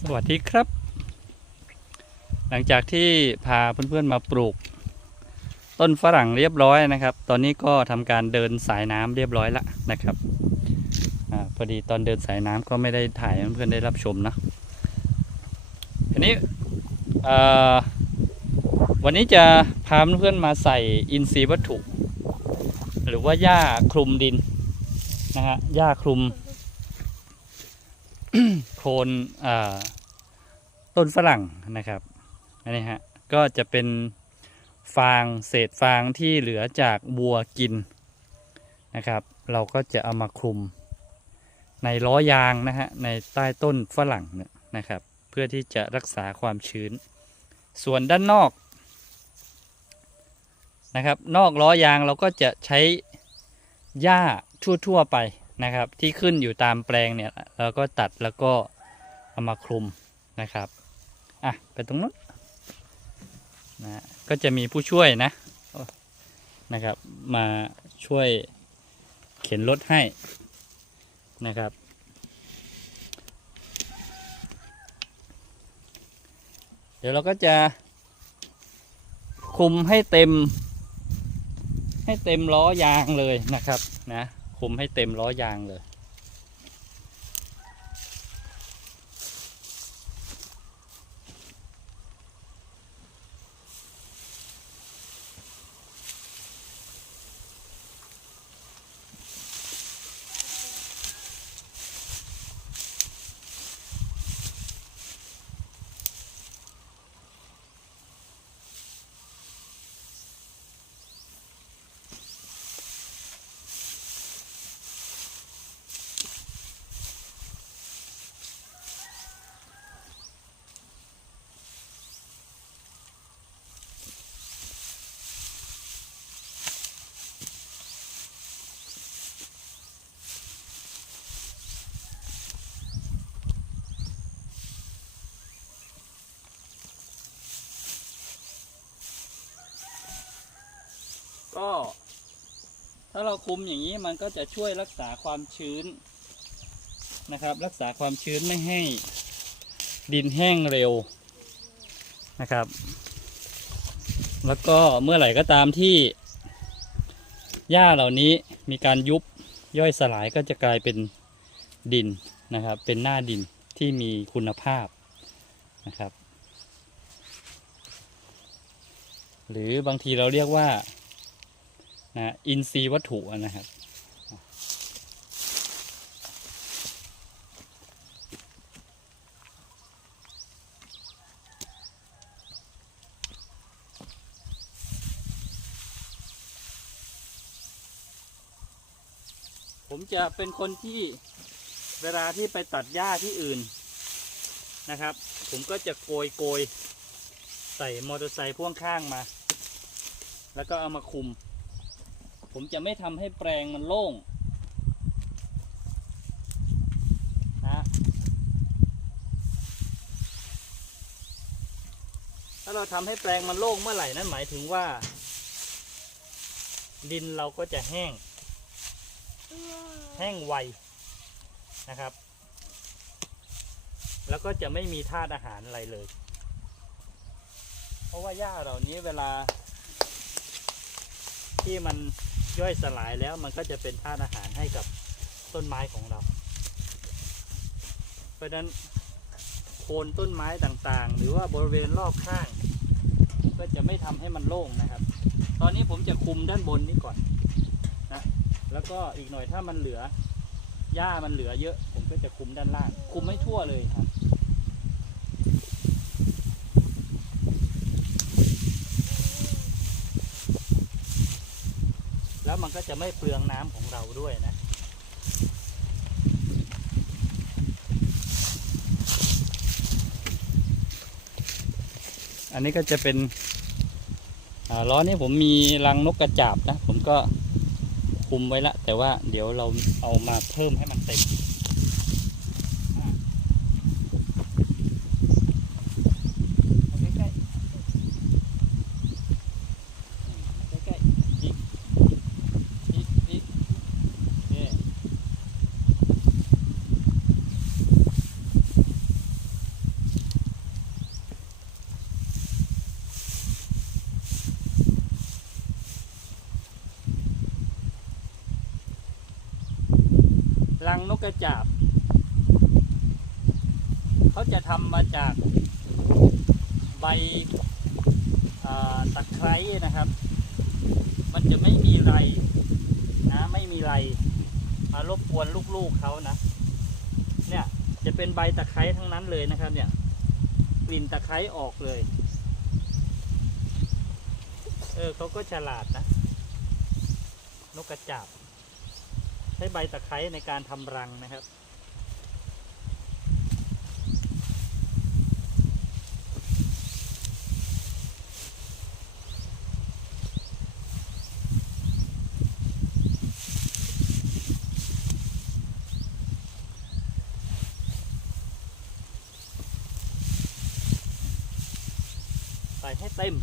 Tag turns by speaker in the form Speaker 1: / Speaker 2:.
Speaker 1: สวัสดีครับ หลังจากที่พาเพื่อนๆมาปลูก ต้นฝรั่งเรียบร้อยนะครับ ตอนนี้ก็ทำการเดินสายน้ำเรียบร้อยล้วนะครับอพอดีตอนเดินสายน้ำก็ไม่ได้ถ่ายเพื่อนๆได้รับชมนะทีนี้วันนี้จะพาเพื่อนๆมาใส่อินทรีย์วัตถุ หรือว่าหญ้าคลุมดินนะฮะหญ้าคลุม โคนต้นฝรั่งนะครับอันนี้ฮะก็จะเป็นฟางเศษฟางที่เหลือจากวัวกินนะครับ เราก็จะเอามาคลุมในล้อยางนะฮะในใต้ต้นฝรั่งเนี่ยนะครับ เพื่อที่จะรักษาความชื้น ส่วนด้านนอกนะครับ นอกล้อยางเราก็จะใช้หญ้าทั่ว ๆ ไป นะครับ ที่ขึ้นอยู่ตามแปลงเนี่ยเราก็ตัดแล้วก็เอามาคลุมนะครับอะไปตรงนู้นนะก็จะมีผู้ช่วยนะนะครับ มาช่วยเข็นรถให้นะครับ เดี๋ยวเราก็จะคลุมให้เต็ม ให้เต็มล้อยางเลยนะครับนะ คุมให้เต็มล้อยางเลย ก็ ถ้าเราคุมอย่างนี้มันก็จะช่วยรักษาความชื้นนะครับ รักษาความชื้นไม่ให้ดินแห้งเร็วนะครับแล้วก็เมื่อไหร่ก็ตามที่หญ้าเหล่านี้มีการยุบย่อยสลายก็จะกลายเป็นดินนะครับ เป็นหน้าดินที่มีคุณภาพนะครับ หรือบางทีเราเรียกว่า นะอินทรีย์วัตถุนะครับผมจะเป็นคนที่เวลาที่ไปตัดหญ้าที่อื่นนะครับ ผมก็จะโกยโกยใส่มอเตอร์ไซค์พ่วงข้างมา แล้วก็เอามาคุม ผมจะไม่ทำให้แปลงมันโล่งนะถ้าเราทำให้แปลงมันโล่งเมื่อไหร่นั่นหมายถึงว่า ดินเราก็จะแห้ง แห้งไวนะครับ แล้วก็จะไม่มีธาตุอาหารอะไรเลย เพราะว่าหญ้าเหล่านี้เวลาที่มัน ย่อยสลายแล้วมันก็จะเป็นธาตุอาหารให้กับต้นไม้ของเรา เพราะฉะนั้นโคนต้นไม้ต่างๆ หรือว่าบริเวณรอบข้าง ก็จะไม่ทำให้มันโล่งนะครับ ตอนนี้ผมจะคุมด้านบนนี้ก่อนนะแล้วก็อีกหน่อยถ้ามันเหลือหญ้ามันเหลือเยอะ ผมก็จะคุมด้านล่าง คุมไม่ทั่วเลยครับ แล้วมันก็จะไม่เปลืองน้ำของเราด้วยนะอันนี้ก็จะเป็นล้อนี้ผมมีรังนกกระจาบนะ ผมก็คุมไว้ละ แต่ว่าเดี๋ยวเราเอามาเพิ่มให้มันเต็มอ่าเอาใกล้ๆอืมเอาใกล้ๆอีก อีกอีกโอเค ลังนกกระจาบ เขาจะทำมาจากใบตะไคร้นะครับ มันจะไม่มีไรนะไม่มีไรมารบกวนลูกๆเขานะ เนี่ยจะเป็นใบตะไคร้ทั้งนั้นเลยนะครับ เนี่ยกลิ่นตะไคร้ออกเลย เออเขาก็ฉลาดนะ นกกระจาบ ใช้ใบตะไคร้ในการทำรังนะครับ ใส่ให้เต็ม